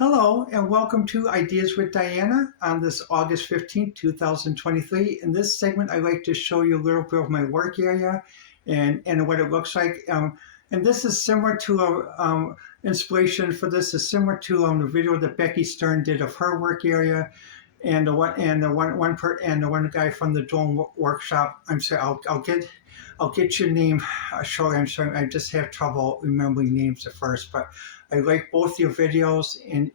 Hello and welcome to Ideas with Diana on this August 15th, 2023. In this segment, I'd like to show you a little bit of my work area and what it looks like. And this is similar to inspiration for this is similar to the video that Becky Stern did of her work area, and the one guy from the drone workshop. I'm sorry, I'll get your name shortly. I'm sorry, I just have trouble remembering names at first, but I like both your videos, and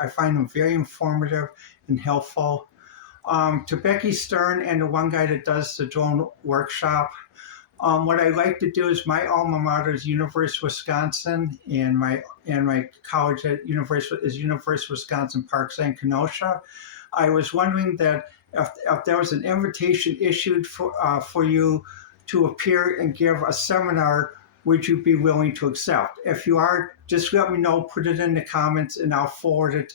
I find them very informative and helpful. To Becky Stern and the one guy that does the drone workshop, what I like to do is my alma mater is University of Wisconsin, and my college at University of Wisconsin Parkside, Kenosha. I was wondering that if there was an invitation issued for you to appear and give a seminar, would you be willing to accept? If you are, just let me know, put it in the comments, and I'll forward it.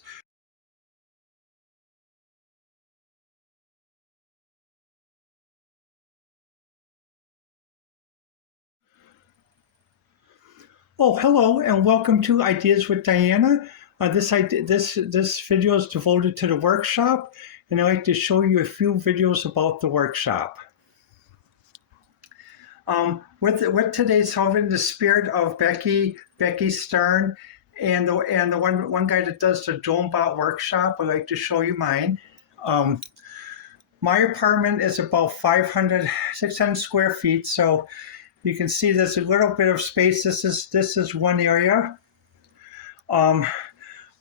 Oh, hello, and welcome to Ideas with Diana. This video is devoted to the workshop, and I'd like to show you a few videos about the workshop. With today's held in the spirit of Becky Stern and the one guy that does the DroneBot workshop, I'd like to show you mine. My apartment is about 600 square feet, so you can see there's a little bit of space. This is one area.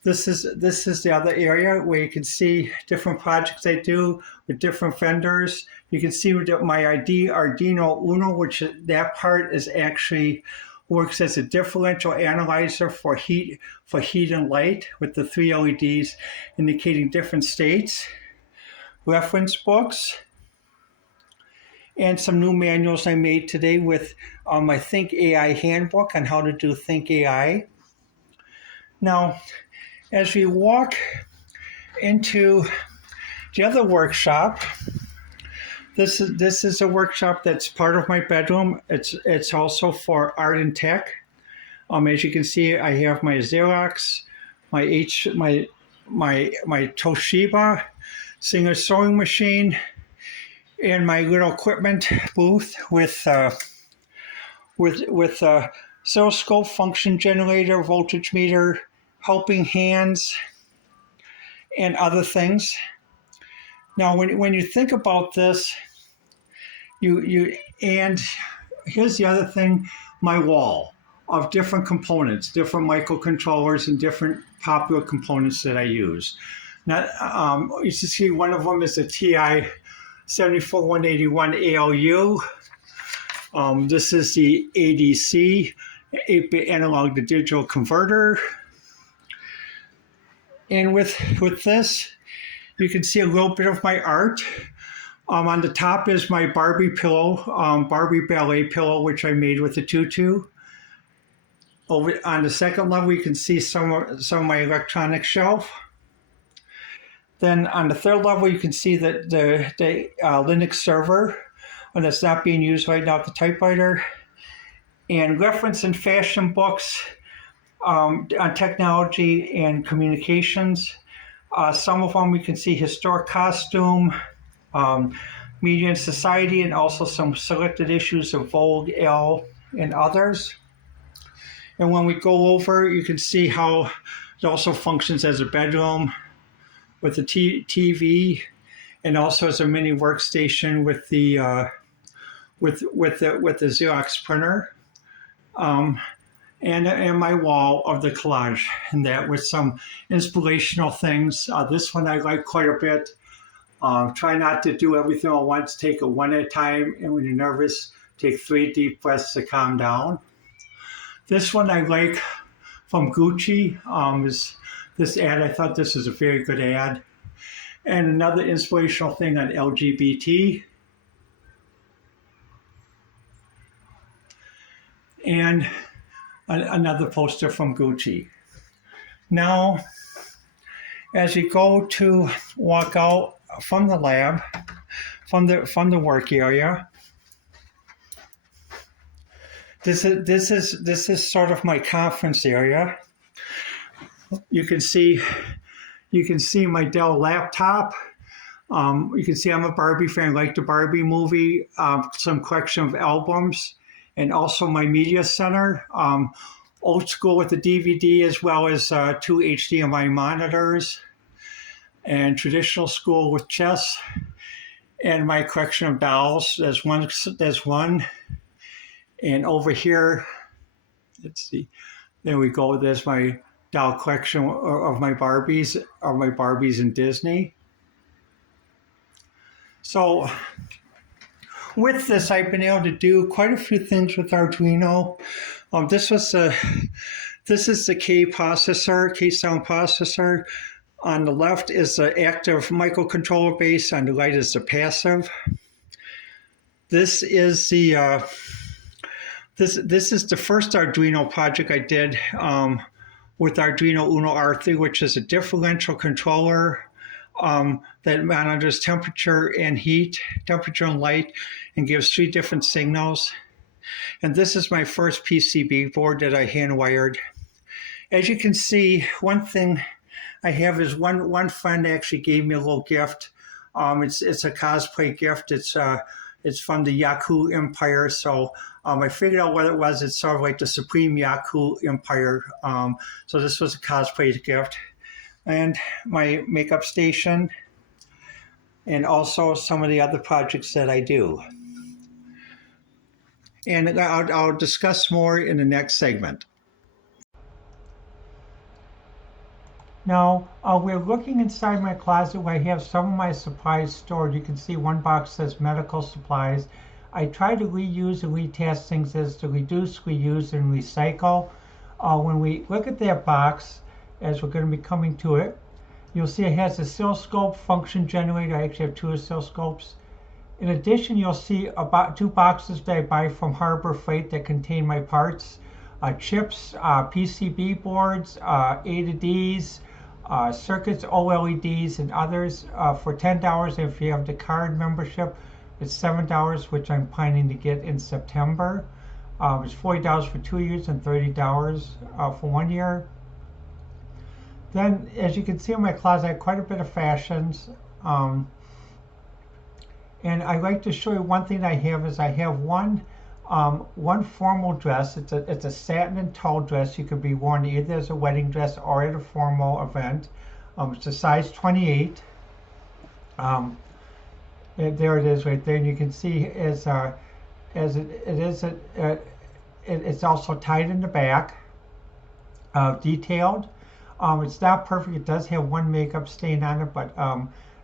This is the other area where you can see different projects I do with different vendors. You can see with my Arduino Uno, which that part is actually works as a differential analyzer for heat and light with the 3 LEDs indicating different states. Reference books, and some new manuals I made today with my Think AI handbook on how to do Think AI. Now, as we walk into the other workshop, this is a workshop that's part of my bedroom. It's also for art and tech. As you can see, I have my Xerox, my Toshiba Singer sewing machine, and my little equipment booth with oscilloscope, function generator, voltage meter, helping hands, and other things. Now, when you think about this, and here's the other thing, my wall of different components, different microcontrollers, and different popular components that I use. Now, you can see one of them is a TI 74181 ALU. This is the ADC, 8-bit analog to digital converter. And with this, you can see a little bit of my art. On the top is my Barbie pillow, Barbie ballet pillow, which I made with a tutu. Over on the second level, you can see some of my electronic shelf. Then on the third level, you can see that the Linux server, and that's not being used right now at the typewriter. And reference and fashion books on technology and communications. Some of them we can see historic costume, media and society, and also some selected issues of Vogue, Elle, and others. And when we go over, you can see how it also functions as a bedroom with the TV, and also as a mini workstation with the Xerox printer. And my wall of the collage, and that with some inspirational things. This one I like quite a bit. Try not to do everything at once. Take it one at a time, and when you're nervous, take 3 deep breaths to calm down. This one I like from Gucci. Is this ad? I thought this is a very good ad. And another inspirational thing on LGBT. And another poster from Gucci. Now, as you go to walk out from the lab, from the work area, this is sort of my conference area. You can see my Dell laptop. You can see I'm a Barbie fan, like the Barbie movie, some collection of albums, and also my media center, old school with the DVD as well as two HDMI monitors, and traditional school with chess, and my collection of dolls. There's one. And over here, let's see, there we go. There's my doll collection of my Barbies in Disney. So with this, I've been able to do quite a few things with Arduino. This is the K sound processor. On the left is the active microcontroller base. On the right is the passive. This is the this is the first Arduino project I did with Arduino Uno R3, which is a differential controller that monitors temperature and heat, temperature and light, and gives 3 different signals. And this is my first PCB board that I hand wired. As you can see, one thing I have is one friend actually gave me a little gift. It's a cosplay gift. It's from the Yaku Empire. So I figured out what it was. It's sort of like the Supreme Yaku Empire. So this was a cosplay gift. And my makeup station, and also some of the other projects that I do. And I'll discuss more in the next segment. Now, we're looking inside my closet where I have some of my supplies stored. You can see one box says medical supplies. I try to reuse and retest things as to reduce, reuse, and recycle. When we look at that box, as we're going to be coming to it, you'll see it has oscilloscope function generator. I actually have 2 oscilloscopes. In addition, you'll see about 2 boxes that I buy from Harbor Freight that contain my parts, chips, PCB boards, A to Ds, circuits, OLEDs, and others for $10. If you have the card membership, it's $7, which I'm planning to get in September. It's $40 for 2 years and $30 for 1 year. Then, as you can see in my closet, I have quite a bit of fashions. And I like to show you one thing I have is I have one formal dress. It's a satin and tulle dress. You could be worn either as a wedding dress or at a formal event. It's a size 28. There it is right there, and you can see it's also tied in the back, detailed. It's not perfect. It does have one makeup stain on it, but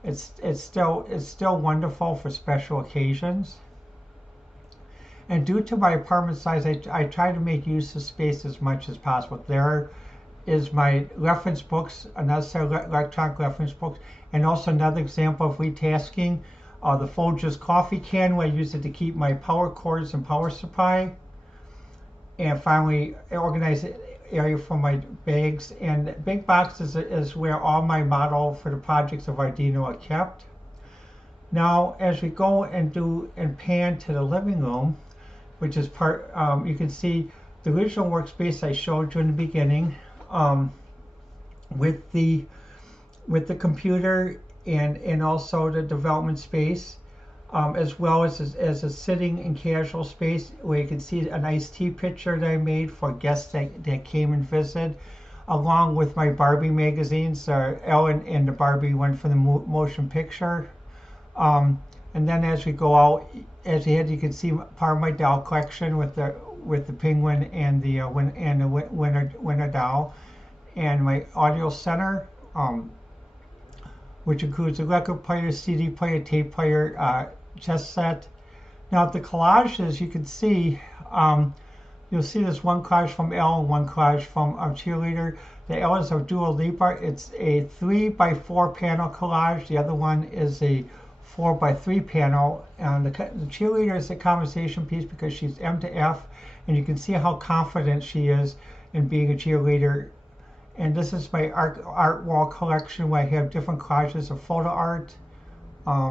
it's still wonderful for special occasions. And due to my apartment size, I try to make use of space as much as possible. There is my reference books, another set of electronic reference books, and also another example of retasking. The Folgers coffee can, where I use it to keep my power cords and power supply. And finally, organize area for my bags, and big boxes is where all my model for the projects of Arduino are kept. Now, as we go and pan to the living room, which is part, you can see the original workspace I showed you in the beginning, with the computer and also the development space, as well as a sitting and casual space where you can see an iced tea picture that I made for guests that came and visited, along with my Barbie magazines. Ellen and the Barbie one for the motion picture. And then as we go out, as ahead, you can see part of my doll collection with the penguin and the winter doll, and my audio center, which includes a record player, CD player, tape player, chess set. Now the collages, you can see, you'll see there's one collage from Elle and one collage from Cheerleader. The Elle is of Dua Lipa. It's a 3x4 panel collage. The other one is a 4x3 panel. And the Cheerleader is a conversation piece because she's M to F, and you can see how confident she is in being a cheerleader. And this is my art wall collection where I have different collages of photo art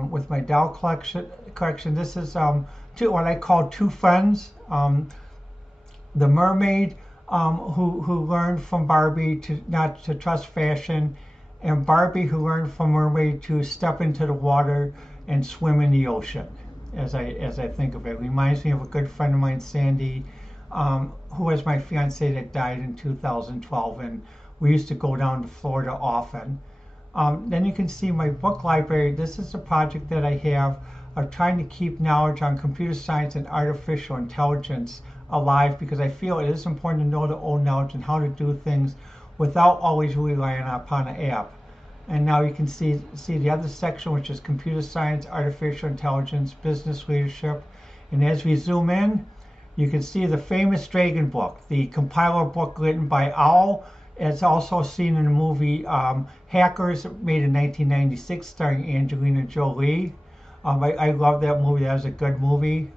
with my doll collection. This is what I call two friends. The mermaid who learned from Barbie to not to trust fashion, and Barbie who learned from Mermaid to step into the water and swim in the ocean. As I think of it, reminds me of a good friend of mine, Sandy, who was my fiance that died in 2012, and we used to go down to Florida often. Then you can see my book library. This is a project that I have of trying to keep knowledge on computer science and artificial intelligence alive, because I feel it is important to know the old knowledge and how to do things without always relying upon an app. And now you can see the other section, which is computer science, artificial intelligence, business leadership. And as we zoom in, you can see the famous Dragon book, the compiler book written by OWL. It's also seen in the movie Hackers, made in 1996, starring Angelina Jolie. I love that movie. That was a good movie.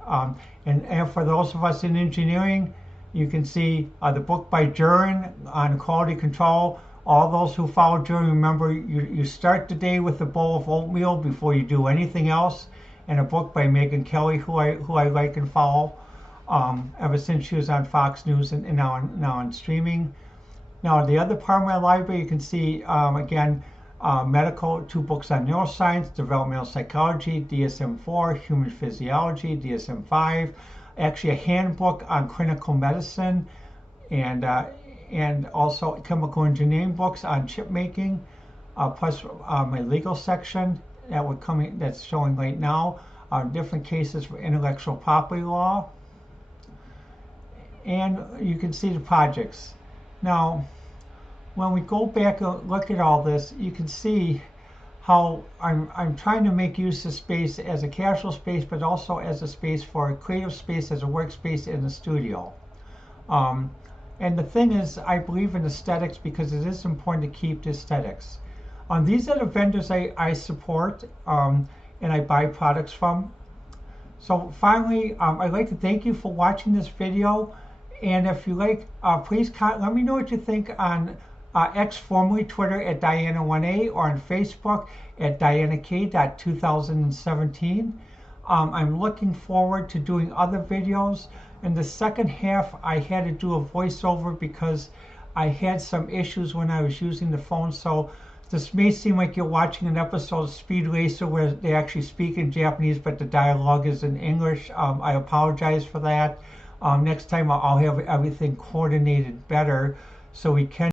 And for those of us in engineering, you can see the book by Jurin on quality control. All those who follow Jurin, remember you start the day with a bowl of oatmeal before you do anything else. And a book by Megyn Kelly, who I like and follow ever since she was on Fox News and now on streaming. Now, the other part of my library, you can see, again, medical, 2 books on neuroscience, developmental psychology, DSM-4, human physiology, DSM-5, actually a handbook on clinical medicine, and also chemical engineering books on chip making, plus my legal section that's showing right now, different cases for intellectual property law. And you can see the projects. Now, when we go back and look at all this, you can see how I'm trying to make use of space as a casual space, but also as a space for a creative space, as a workspace in the studio. And the thing is, I believe in aesthetics because it is important to keep the aesthetics. These are the vendors I support and I buy products from. So finally, I'd like to thank you for watching this video. And if you like, please let me know what you think on X, formerly Twitter, at Diana1A, or on Facebook at DianaK.2017. I'm looking forward to doing other videos. In the second half, I had to do a voiceover because I had some issues when I was using the phone. So this may seem like you're watching an episode of Speed Racer where they actually speak in Japanese, but the dialogue is in English. I apologize for that. Next time I'll have everything coordinated better so we can